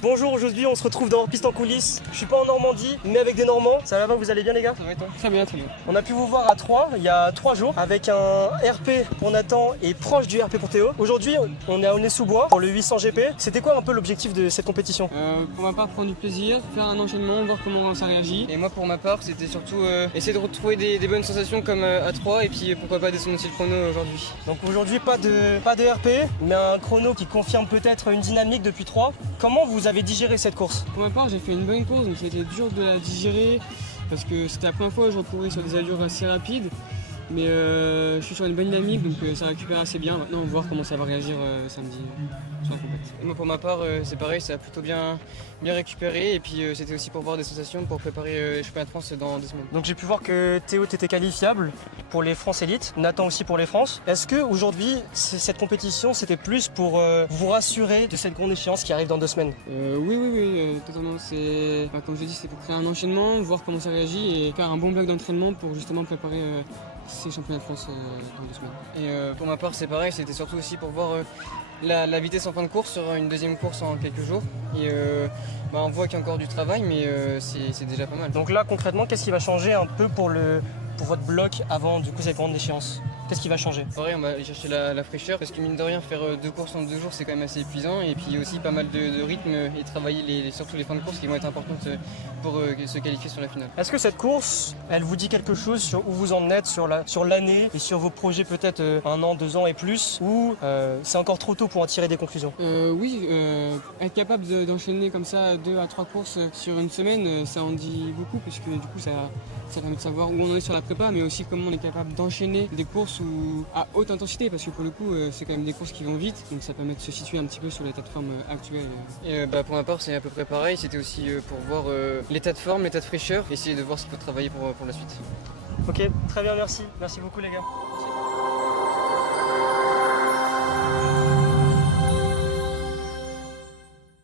Bonjour, aujourd'hui on se retrouve dans Piste en coulisses. Je suis pas en Normandie, mais avec des Normands. Ça va, vous allez bien les gars? Ça va et toi? Très bien, très bien. On a pu vous voir à Troyes il y a 3 jours avec un RP pour Nathan et proche du RP pour Théo. Aujourd'hui, on est à Aulnay-sous-Bois pour le 800 GP. C'était quoi un peu l'objectif de cette compétition? Pour ma part, prendre du plaisir, faire un enchaînement, voir comment ça réagit. Et moi, pour ma part, c'était surtout essayer de retrouver des bonnes sensations comme à 3 et puis pourquoi pas descendre aussi le chrono aujourd'hui. Donc aujourd'hui, pas de RP, mais un chrono qui confirme peut-être une dynamique depuis 3. Comment vous avez digéré cette course? Pour ma part, j'ai fait une bonne course, donc c'était dur de la digérer parce que c'était la première fois que je recourais sur des allures assez rapides. Mais je suis sur une bonne dynamique, donc ça récupère assez bien. Maintenant, on va voir comment ça va réagir samedi sur la compétition. Moi, pour ma part, c'est pareil, ça a plutôt bien récupéré. Et puis, c'était aussi pour voir des sensations pour préparer les championnats de France dans 2 semaines. Donc j'ai pu voir que Théo t'était qualifiable pour les France Elite, Nathan aussi pour les France. Est-ce que aujourd'hui cette compétition c'était plus pour vous rassurer de cette grande échéance qui arrive dans 2 semaines? Oui, totalement. C'est, comme je l'ai dit, c'est pour créer un enchaînement, voir comment ça réagit et faire un bon bloc d'entraînement pour justement préparer ces championnats de France dans 2 semaines. Et pour ma part, c'est pareil, c'était surtout aussi pour voir la vitesse en fin de course sur une deuxième course en quelques jours. Et on voit qu'il y a encore du travail, mais c'est déjà pas mal. Donc là, concrètement, qu'est-ce qui va changer un peu pour votre bloc avant du coup cette grande échéance? Qu'est-ce qui va changer? Pareil, on va aller chercher la fraîcheur parce que mine de rien, faire 2 courses en 2 jours, c'est quand même assez épuisant. Et puis aussi pas mal de rythme et travailler surtout les fins de course qui vont être importantes pour se qualifier sur la finale. Est-ce que cette course, elle vous dit quelque chose sur où vous en êtes sur l'année et sur vos projets peut-être 1 an, 2 ans et plus, ou c'est encore trop tôt pour en tirer des conclusions? Oui, être capable d'enchaîner comme ça 2 à 3 courses sur une semaine, ça en dit beaucoup puisque du coup ça permet de savoir où on en est sur la prépa, mais aussi comment on est capable d'enchaîner des courses à haute intensité, parce que pour le coup c'est quand même des courses qui vont vite, donc ça permet de se situer un petit peu sur l'état de forme actuel. Et pour ma part c'est à peu près pareil, c'était aussi pour voir l'état de forme, l'état de fraîcheur, essayer de voir ce qu'il faut travailler pour la suite. Ok, très bien, merci beaucoup les gars. Merci.